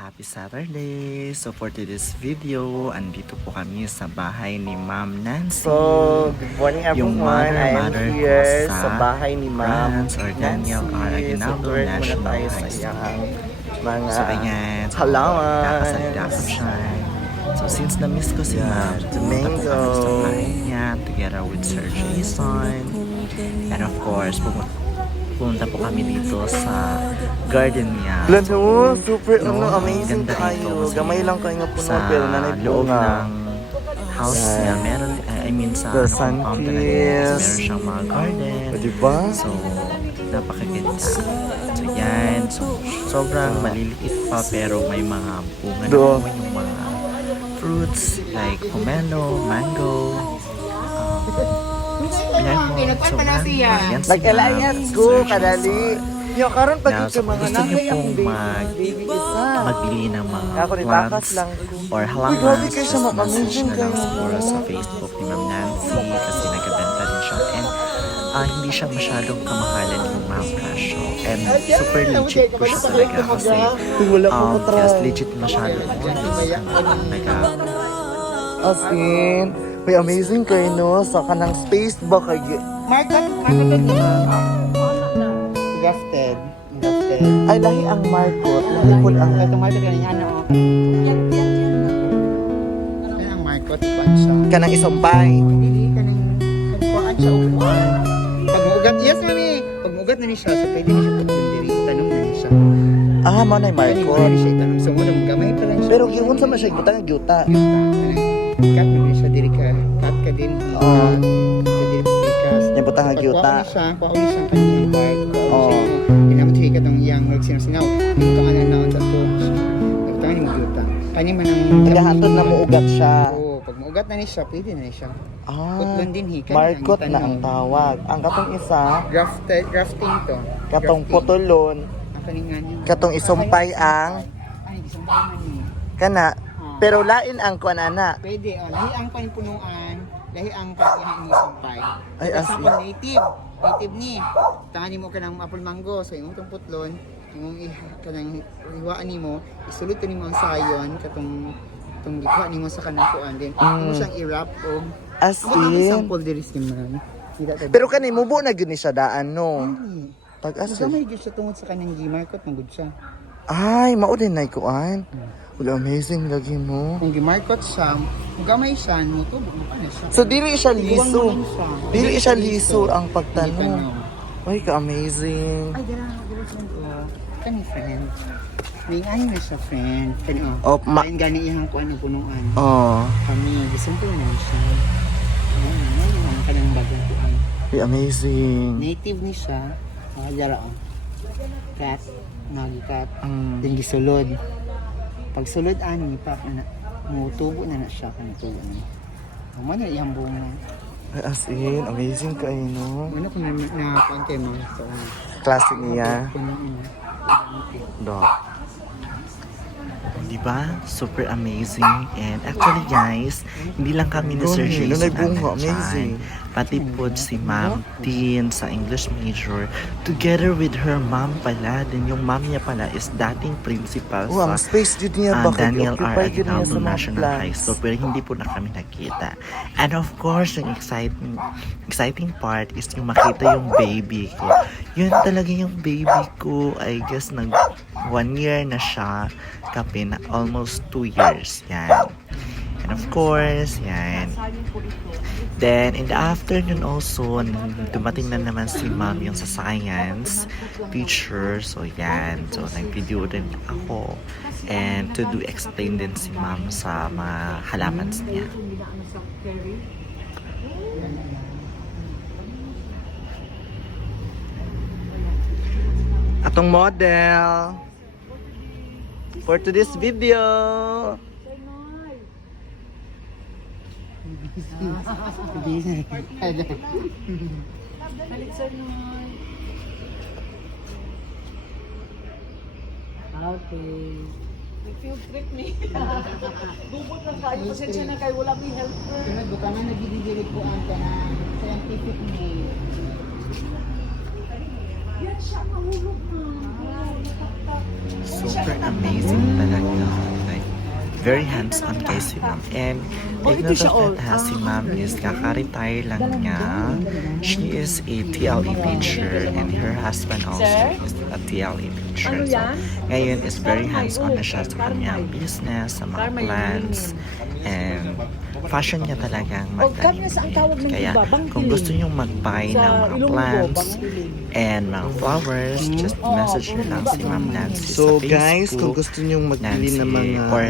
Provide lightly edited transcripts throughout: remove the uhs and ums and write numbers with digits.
Happy Saturday! So for today's video, andito po kami sa bahay ni Ma'am Nancy. So, good morning everyone. I am here sa bahay ni Ma'am or Daniel R. Aguinaldo National High School. Mga So ayan, halaman. nakasalita ko siya. So since na-miss ko si Ma'am, pumunta po kami sa bahay niya together with Sir Jason. And of course, pumunta po kami dito sa garden niya. Lalo, super amazing ganda kayo. rito. Gamay lang kayo nga puno, Sa pero nanay loob bunga. ng house niya, meron, sa The sun compound talaga niya, kiss. meron siyang mga garden. O, diba? So, napakaganda. So, yan. So, sobrang maliliit pa, pero may mga bunga na Do. po yung mga fruits like pomelo, mango, Nag-alliance ko, kadali. Yo, karon pag so, ito mga gusto niyo nanay ang pong baby isa. magbili ng mga Ako rin takas plants lang. or Uy, grabe halaman, kayo just siya, message amazing na lang kayo. siguro sa Facebook ni Ma'am Nancy kasi nagkabenta rin siya and hindi siya masyadong kamahalan yung mga presyo and super legit po siya talaga kasi Wala ko yes, legit masyado As in, may amazing kayo no, sa kanang space ba kayo? Market Grafted. Ay, lahi ang market, lahi po ang... Ito market ganyan ano. Yan ang market kuan siya. Kanang isumpay. Dili kanang kuan siya upuan. Pag muugat, yes mami. Pag muugat na ni siya, so pwede ni siya putol diri, tanom na ni siya. Ah, mo na yung Kani mo market. ni siya itanong sa muna gamay pa lang siya. Pero giun sa masya, guta nga gyuta. Kat na ni siya diri ka. Kat ka din. Oo. Ka diri pikas. Yung buta nga gyuta. Kuha ni siya kaniyang part. Oo. Inamot ka tong iyang magsinaw. Ito ka na naon sa to. Ito ni mo gyuta. Kani man ang Tagahantod na muugat siya. Oo, pag maugat na ni siya, pwede na ni siya. Ah, Putlon din hikan. market na ang tawag. Ang katong isa, Grafting to. katong Grafting. putulon, Ang kaningan niya. katong isumpay ang Ay, isang man ni. kana. Pero lain ang kuanana. Pwede, lahi ang panipunuan, lahi ang kanilang isumpay. Ay, as in. native. Native ni. Tangani mo ka ng apple mango, so imong tong putlon, imong kanang hiwaan nimo, isulod ka nimo ang sayon katong gikuha nimo sa kanang kuan din. Imo siyang i-wrap og As ang in. sample diri sa man. Pero kani mubo na gyud ni siya daan no. Pag Asa asin. may gyud siya tungod sa kanang gimarkot man gud siya. Ay, mao din nay kuan. Wala amazing lagi mo. Kung gimarkot siya, kung gamay siya, mo tubo mo pa na siya. So dili siya liso. Iwan mo lang siya. Dili siya liso ang Hindi pagtanong. tanong. Ay, ka-amazing. Ay, dira friend ko. Kani friend. May ngayon na siya friend. Kani Oh, Kain gani iyang kuan ng punuan. Oh, Kami, gisimple na siya. Ano ang kanang bagong kuan. ay, amazing. Native ni siya. Dira cat. Nagikat. Then Mm. gisulod. Pag sulod ani pak na mutubo na siya kan tubo na. Amo na iyang bunga. Ay, as in, amazing kayo, no? Ano kung na kuan kay mo sa Klase niya. Dog. Diba? Super amazing. And actually guys, hindi lang kami ni Sir Gani, Jason nanay bunga, amazing. pati po si Ma'am Tin sa English major together with her mom pala. Then yung mom niya pala is dating principal Oh, ang sa space jud niya ba Daniel R. occupied jud niya Aguinaldo sa mga National High plants. School, pero hindi po na kami nakita. And of course, yung exciting part is yung makita yung baby ko. Yun talaga yung baby ko. I guess nag 1 year na siya. Kape na almost 2 years. Yan. And of course, yan. Then, in the afternoon also, dumating na naman si Ma'am yung sa science teacher. So, yan. So, nag-video din ako. And to do explain din si Ma'am sa mga halamans niya. Atong model for today's video. Okay. Field trip ni. Bubot lang kayo. Pasensya na kayo. Wala may helper. Pero bukan na nagdidirik ko ang kanang scientific name. Yan siya. Mahulog na. Super amazing talaga. Like, very hands-on kay si ma'am. And take note of that ha, si ma'am is kaka-retire lang niya. She is a TLE teacher and her husband also is a TLE teacher. So, ngayon is very hands-on na siya sa kanyang business, sa mga plans, and fashion niya talagang magaling. Kaya kung gusto nyo mag-buy ng mga plants and mga flowers, just message nyo lang si Ma'am Nancy So sa Facebook. guys, kung gusto nyong magbili Nancy, ng mga or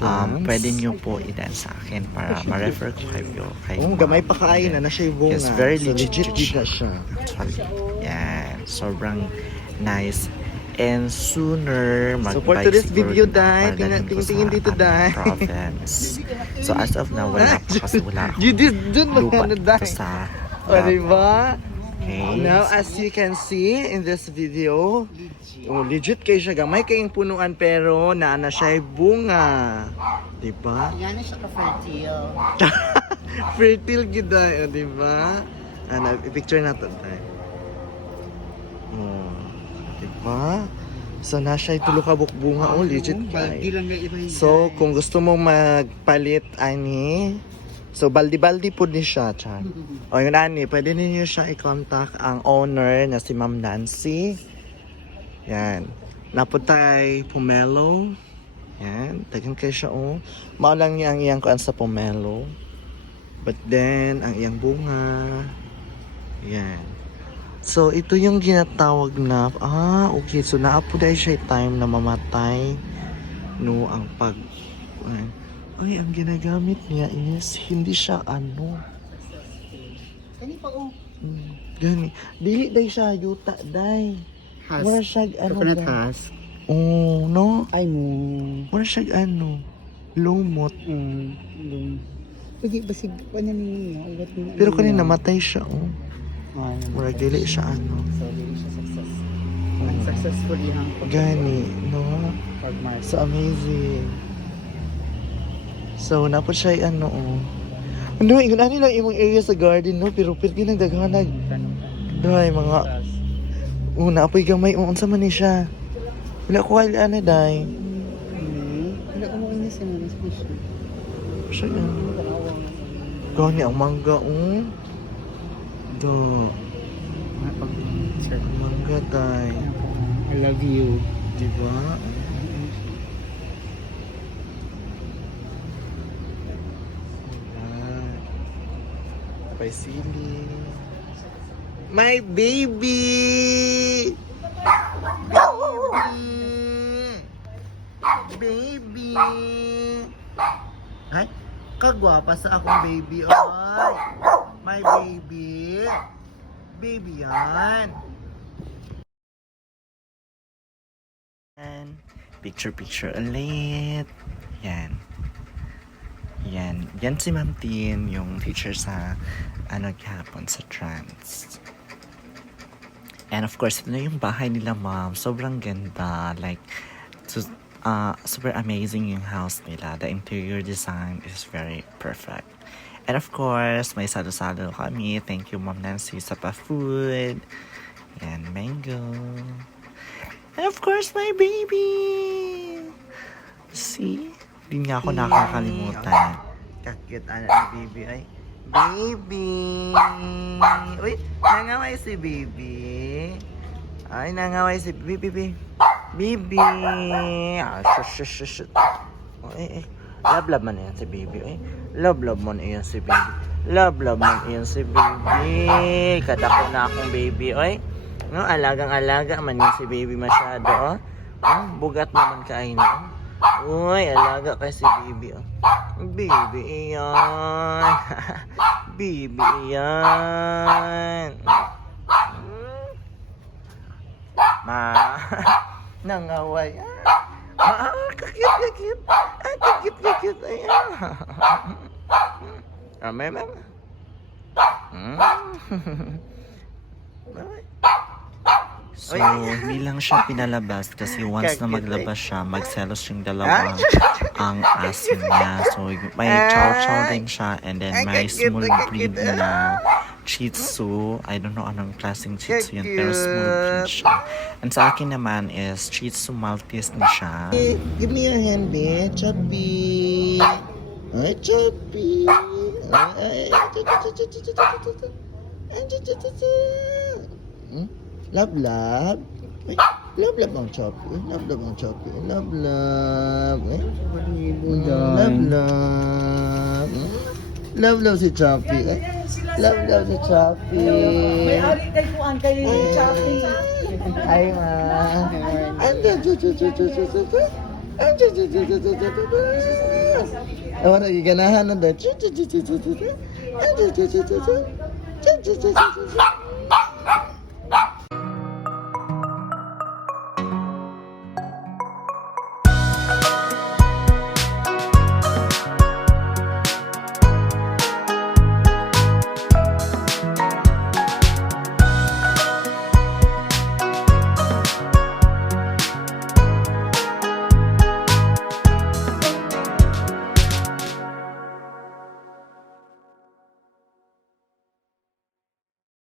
plants, pwede nyo po i-dan sa akin para ma-refer ko kayo kay oh, Ma'am. gamay pa kaayo na siya yung bunga. Yes, very So, legit siya siya. Actually, yan. Sobrang nice. And sooner, So, for mag-buy today's siguro video, din Day, ako para dalhin ko sa tingin dito, aming Day. province. So, as of now, wala pa kasi wala akong Judith, dun lupa magkano dito dahil. sa O, diba? Okay. Now, as you can see in this video, oh, legit kayo siya. Gamay kayong punuan pero naana siya ay bunga. Diba? Yan na siya ka-fertile. Fertile gida, diba? Ano, i-picture natin tayo. Oh, diba? So, nasa ay tulo ka bunga. Oh, legit Baldi kayo. lang nga iba yun. So, kung gusto mo magpalit, ani, so, baldi-baldi po din siya, Chad. O, yun, ani, pwede ninyo siya i-contact ang owner na si Ma'am Nancy. Yan. Naputay Pomelo. Yan. Tagan kayo siya, oh. Maulang niya ang iyang kuan sa Pomelo. But then, ang iyang bunga. Yan. So, ito yung ginatawag na, okay. So, naapo dahil siya time na mamatay. No, ang pag, ay, ang ginagamit niya is, hindi siya ano. Kani pa oh. Gani. Dili dahil siya, yuta dahil. Has. Mura siya, ano Coconut ba? has. Oh, no? Ay mo. Mura siya, ano, lumot. Pwede basig pa na ninyo. Pero kanina namatay siya, oh. Ay, Mura dili siya, ano. so, hindi siya success. Successful yung Gani, no? pag-mark. So amazing. So, napot siya, ano, oh. Ano, ingon ani lang imong area sa garden, no? Pero pwede nang daghanag. Dahil, mga, napoy gamay, unsa man ni siya. Wala ko kaya, ano, dahil. Wala ko mo inis yung mga special. Siya, ano. Gani, ang mangga, oh. Do. Mapag-sir. Mangga, dahil. I love you. Diba? By sili. My baby! Baby! Ay, kagwapa sa akong baby, oy! My baby! Baby yan! Picture ulit. Yan. Yan. Yan si Ma'am Tin, yung teacher sa kahapon sa trans. And of course, ito na yung bahay nila, Ma'am. Sobrang ganda. Like, super amazing yung house nila. The interior design is very perfect. And of course, may salo-salo kami. Thank you, Ma'am Nancy, sa pa-food. Yan, mango. And of course, my baby! See? Hindi niya ako nakakalimutan. Kakit, ano ni baby, ay. Baby! Uy, nangaway si baby. Ay, nangaway si baby. Baby! Shush. Oh, love man yan si baby, eh. Love man yan si baby. Love man yan si baby. Kadako na akong baby, oy. No, alagang-alaga man yan si baby masyado, oh. Bugat naman kain na, oh. Uy, alaga kay si baby, oh. Baby, iyan. Baby, iyan. Ma, nangaway. Kakit. Kakit. Ayan. Mama. So, hindi lang siya pinalabas kasi once na maglabas siya, magselos yung dalawa ang asin niya. So, may chow-chow din siya and then may small breed na Shih Tzu. I don't know anong klaseng Shih Tzu yun, pero small breed siya. And sa akin naman is Shih Tzu Maltese na siya. Give me your hand, babe. Choppy. Ay, Choppy. Ay, love, love. Ay, love, love ang Choppy. Love, love ang Choppy. Love, love. Ay, love, love. Love, love si Choppy. Ay, love, love si Choppy. May ari kay Kuan kay Chappy. Hi, ma. Ewan na, giganahan na dahil.